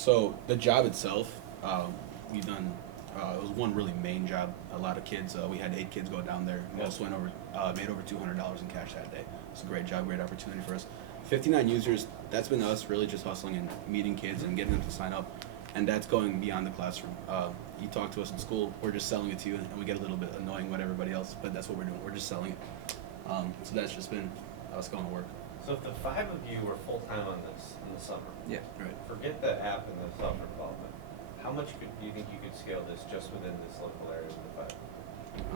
So the job itself, we've done. It was one really main job. A lot of kids. We had 8 kids go down there. Most went over, made over $200 in cash that day. It's a great job, great opportunity for us. 59 users. That's been us really just hustling and meeting kids and getting them to sign up, and that's going beyond the classroom. You talk to us in school, we're just selling it to you, and we get a little bit annoying with everybody else, but that's what we're doing. We're just selling it. So that's just been us going to work. So if the 5 of you were full-time on this in the summer, Yeah. Right. forget the app and the software development, how much do you think you could scale this just within this local area with the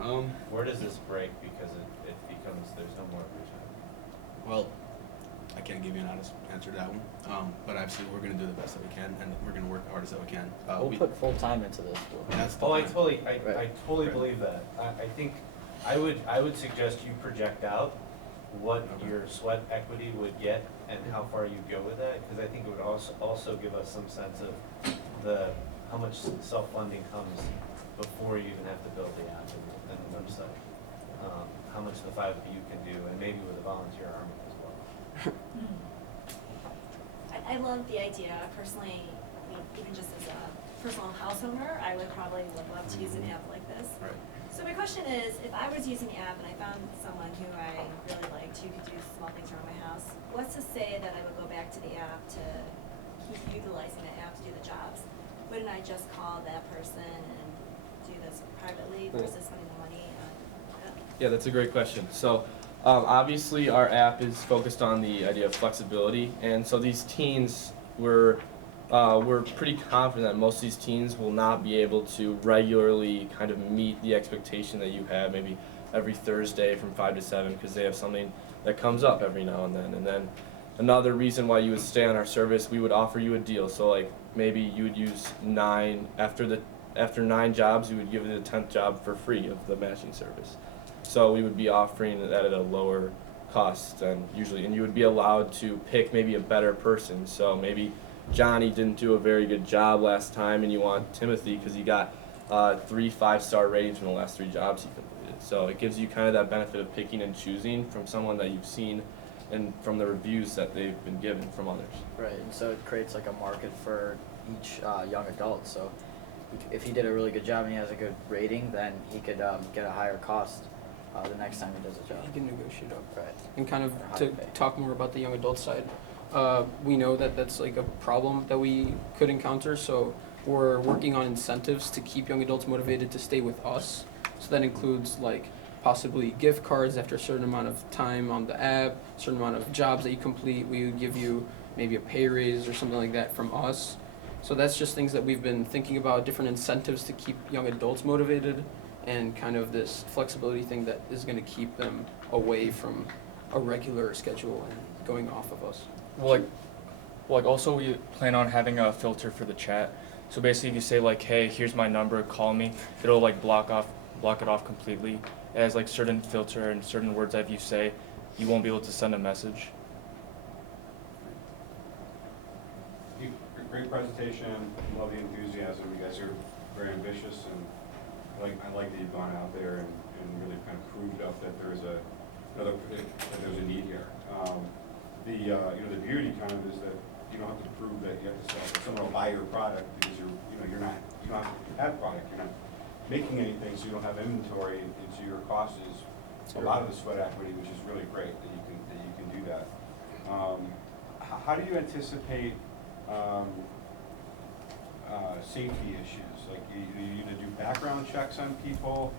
5? Where does this break because it becomes, there's no more overtime? Well, I can't give you an honest answer to that one, but obviously we're going to do the best that we can, and we're going to work the hardest that we can. We'll put full time into this. That's the Oh, I plan. totally believe that. I think I would suggest you project out what your sweat equity would get and how far you go with that, because I think it would also give us some sense of how much self-funding comes before you even have to build the app and the website. How much the 5 of you can do, and maybe with a volunteer army as well. I love the idea personally. I mean, even just as a personal house owner, I would probably love to use an app like this. Right. So my question is, if I was using the app and I found someone who I really liked who could do small things around my house, what's to say that I would go back to the app to keep utilizing the app to do the jobs? Wouldn't I just call that person and do this privately versus spending the money on it? Yeah, that's a great question. So obviously our app is focused on the idea of flexibility, and so these teens we're pretty confident that most of these teens will not be able to regularly kind of meet the expectation that you have maybe every Thursday from 5 to 7 because they have something that comes up every now and then. And then another reason why you would stay on our service, we would offer you a deal. So like maybe you would use 9 after 9 jobs, you would give it the 10th job for free of the matching service. So we would be offering that at a lower cost than usually, and you would be allowed to pick maybe a better person. So maybe Johnny didn't do a very good job last time, and you want Timothy because he got 3 5-star ratings from the last 3 jobs he completed. So it gives you kind of that benefit of picking and choosing from someone that you've seen and from the reviews that they've been given from others. Right, and so it creates like a market for each young adult. So if he did a really good job and he has a good rating, then he could get a higher cost the next time he does a job. You can negotiate up. Right. And kind of Or how to to pay. talk more about the young adult side, we know that that's like a problem that we could encounter, so we're working on incentives to keep young adults motivated to stay with us. So that includes like possibly gift cards after a certain amount of time on the app, certain amount of jobs that you complete. We would give you maybe a pay raise or something like that from us. So that's just things that we've been thinking about, different incentives to keep young adults motivated, and kind of this flexibility thing that is going to keep them away from a regular schedule and going off of us. Well, like also we plan on having a filter for the chat. So basically, if you say like, "Hey, here's my number, call me," it'll like block it off completely. It has like certain filter and certain words that if you say, you won't be able to send a message. Great presentation. Love the enthusiasm. You guys are very ambitious, and I like that you've gone out there and really kind of proved up that there's a need here. The beauty kind of is that you don't have to prove that you have to sell. Someone will buy your product because you don't have to have product. You're not making anything, so you don't have inventory, and so your cost is a lot of the sweat equity, which is really great that you can do that. How do you anticipate safety issues? Like you do background checks on people.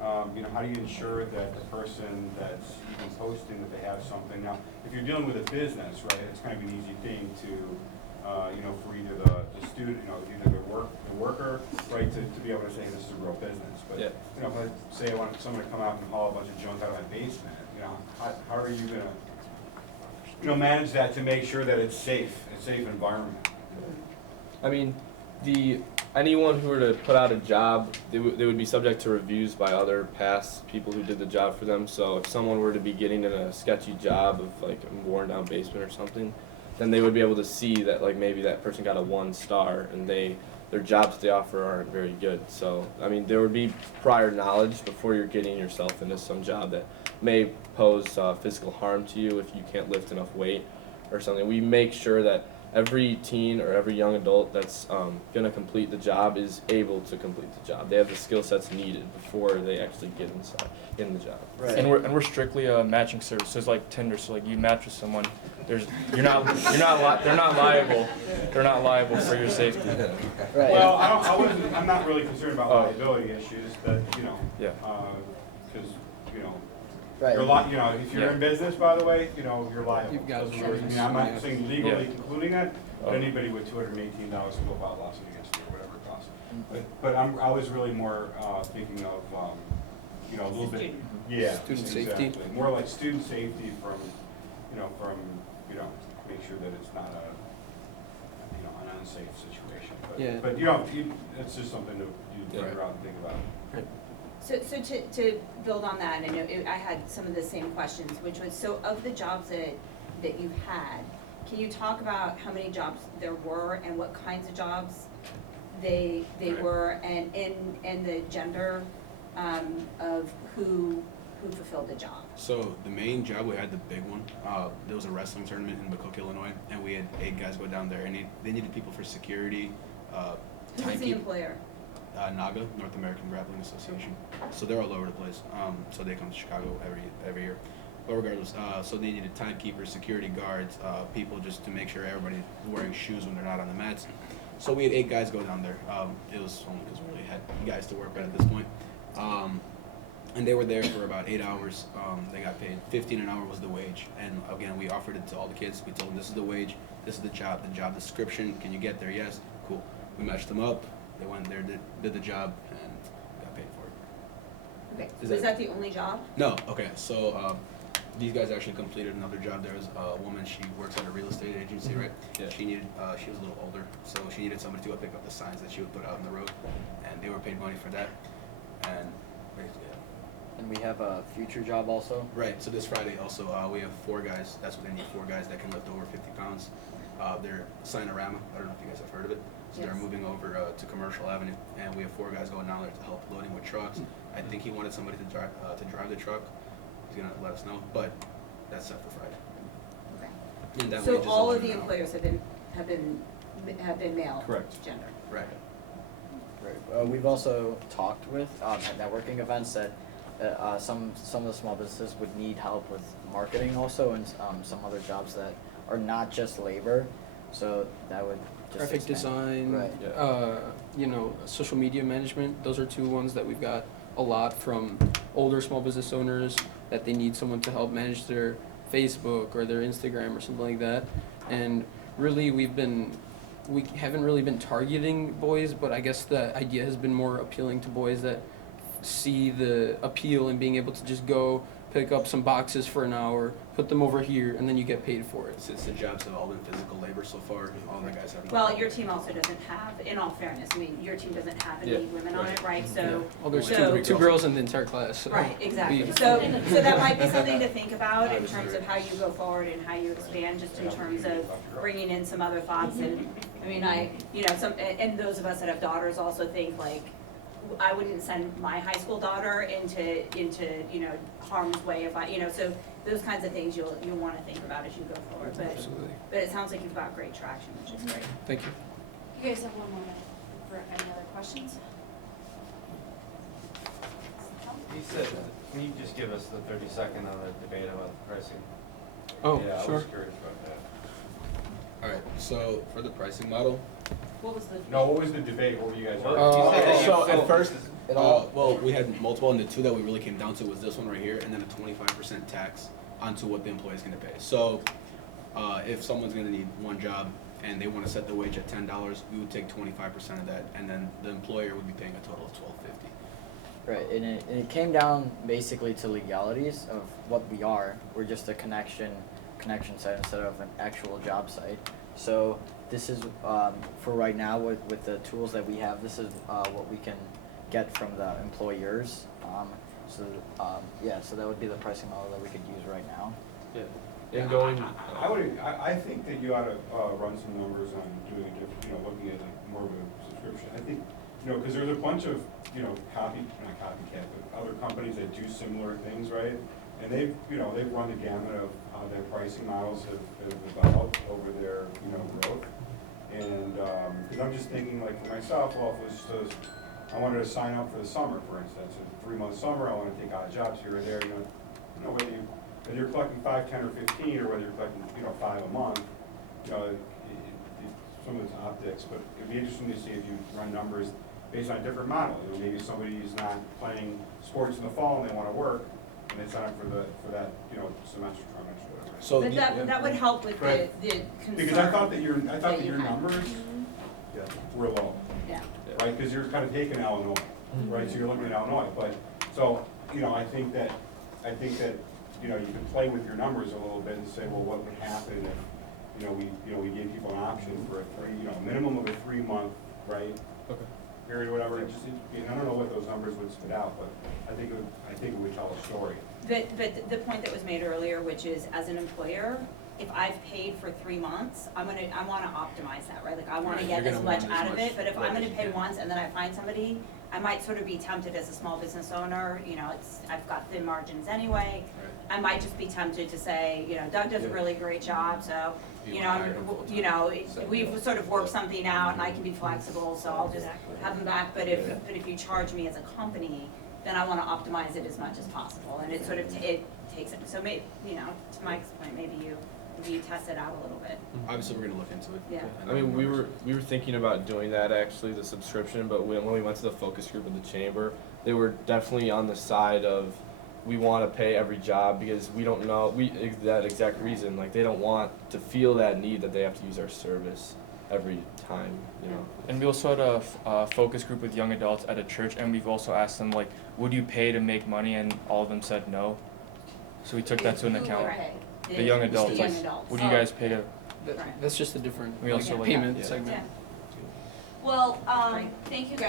How do you ensure that the person that's even posting that they have something? Now, if you're dealing with a business, right, it's kind of an easy thing to, for either the student, either the worker, right, to be able to say this is a real business. But Yeah. if I say I want someone to come out and haul a bunch of junk out of my basement, how are you gonna, manage that to make sure that it's safe, a safe environment? I mean, anyone who were to put out a job, they would be subject to reviews by other past people who did the job for them. So if someone were to be getting in a sketchy job of like a worn down basement or something, then they would be able to see that like maybe that person got a 1 star and their jobs they offer aren't very good. So I mean, there would be prior knowledge before you're getting yourself into some job that may pose physical harm to you if you can't lift enough weight or something. We make sure that every teen or every young adult that's gonna complete the job is able to complete the job. They have the skill sets needed before they actually get in the job. Right. And we're strictly a matching service. So it's like Tinder. So like you match with someone, they're not liable. They're not liable for your safety. Right. Well, I'm not really concerned about liability issues, but, you know, Yeah. because, you know, Right. you know, if you're in business, by the way, you know, you're liable. You've got I insurance, mean, I'm yeah. not saying legally Yeah. concluding it, but Oh. anybody with $218 will go file a lawsuit against you, or whatever it costs. But I was really more thinking of, you know, a little bit, yeah. Student safety. Exactly. More like student safety from, you know, make sure that it's not an unsafe situation. Yeah. But, you know, it's just something you figure out and think about. So to build on that, I know I had some of the same questions, which was, so of the jobs that you've had, can you talk about how many jobs there were and what kinds of jobs they Right. were, and the gender of who fulfilled the job? So the main job, we had the big one. There was a wrestling tournament in McCook, Illinois, and we had 8 guys go down there, and they needed people for security, Who's the timekeep. employer? NAGA, North American Grappling Association. So they're all over the place. So they come to Chicago every year. But regardless, so they needed timekeepers, security guards, people just to make sure everybody's wearing shoes when they're not on the mats. So we had 8 guys go down there. It was only because we really had guys to work with at this point. And they were there for about 8 hours. They got paid $15 an hour was the wage. And again, we offered it to all the kids. We told them this is the wage, this is the job description. Can you get there? Yes. Cool. We matched them up. They went there, did the job, and got paid for it. Okay, Is was that- that the only job? No, okay, so these guys actually completed another job. There was a woman, she works at a real estate agency, right? Yeah. She was a little older, so she needed somebody to go pick up the signs that she would put out on the road, and they were paid money for that. And basically, yeah. And we have a future job also. Right, so this Friday also, we have 4 guys, that's what they need, 4 guys that can lift over 50 pounds. They're Sinorama, I don't know if you guys have heard of it. So they're Yes. moving over to Commercial Avenue, and we have 4 guys going down there to help loading with trucks. I think he wanted somebody to drive the truck. He's gonna let us know, but that's set for Friday. Okay. And that So wage is all of $11 the an hour. employers have been male? Correct. Gender? Right. Right. We've also talked with at networking events that some of the small businesses would need help with marketing also, and some other jobs that are not just labor. So that would just Graphic expand. design, Right. social media management, those are 2 ones that we've got a lot from older small business owners that they need someone to help manage their Facebook or their Instagram or something like that. And really we haven't really been targeting boys, but I guess the idea has been more appealing to boys that see the appeal in being able to just go pick up some boxes for an hour, put them over here, and then you get paid for it. Since the jobs have all been physical labor so far, all the guys have. no Well, problem. your team also doesn't have, in all fairness, I mean, your team doesn't have any Yeah, women on it, right? So, Well, there's So- two girls in the entire class. So right, exactly. we- So that might be something to think about in terms of how you go forward and how you expand, just in terms of bringing in some other thoughts. And, I mean, and those of us that have daughters also think like, I wouldn't send my high school daughter into harm's way if so those kinds of things you'll want to think about as you go forward. Absolutely. But it sounds like you've got great traction, which is great. Thank you. You guys have one moment for any other questions? He said, can you just give us the 30-second on the debate about the pricing? Oh, Yeah, I sure. was curious about that. All right, so for the pricing model, What was the? No, what was the debate? What were you guys Well, arguing? you said that so you- at first, It all- well, we had multiple, and the 2 that we really came down to was this one right here, and then a 25% tax onto what the employee's gonna pay. So, if someone's gonna need one job and they wanna set the wage at $10, we would take 25% of that, and then the employer would be paying a total of $12.50. Right, and it came down basically to legalities of what we are. We're just a connection site instead of an actual job site. So this is for right now with the tools that we have. This is what we can get from the employers. So that would be the pricing model that we could use right now. Yeah. And going. I think that you ought to run some numbers on doing a different, looking at like more of a subscription. I think, because there's a bunch of, not copycat, but other companies that do similar things, right? And they've run the gamut of how their pricing models have evolved over their, growth. just thinking like for myself, well, if it was, I wanted to sign up for the summer, for instance, a 3-month summer, I wanna take odd jobs here or there, you know, whether you're collecting 5, 10, or 15, or whether you're collecting, 5 a month, some of it's optics, but it'd be interesting to see if you run numbers based on a different model. Maybe somebody's not playing sports in the fall and they wanna work, and they sign up for that, semester, trimester, whatever. So But that would help with Right. the concern. Because I thought that your that you had. numbers were low, Yeah. right? Because you're kind of taking Illinois, right? So you're looking at Illinois, but, so, I think that, you can play with your numbers a little bit and say, well, what would happen if, we gave people an option for a minimum of a 3-month, right? Okay. Period, whatever, just, I don't know what those numbers would spit out, but I think it would tell a story. But the point that was made earlier, which is as an employer, if I've paid for 3 months, I wanna optimize that, right? Like I wanna Right, get you're as gonna much want as out of much it, but if I'm gonna leverage, pay yeah. once and then I find somebody, I might sort of be tempted as a small business owner, I've got thin margins anyway. I might just be tempted to say, Doug does a really great job, so, we've sort of worked something out and I can be flexible, so I'll just have them back. But if you charge me as a company, then I wanna optimize it as much as possible, and it sort of, it takes it, so maybe, to Mike's point, maybe you test it out a little bit, Obviously, we're gonna look into it. yeah. I mean, we were thinking about doing that actually, the subscription, but when we went to the focus group in the chamber, they were definitely on the side of we want to pay every job because we don't know that exact reason. Like they don't want to feel that need that they have to use our service every time, And we also had a focus group with young adults at a church, and we've also asked them like, would you pay to make money? And all of them said no. So we took that to an Who would account. pay? The young adults. The young Like, adults. would you guys pay to? That's just a different We also like- payment Yeah. segment. Yeah. Well, thank you guys.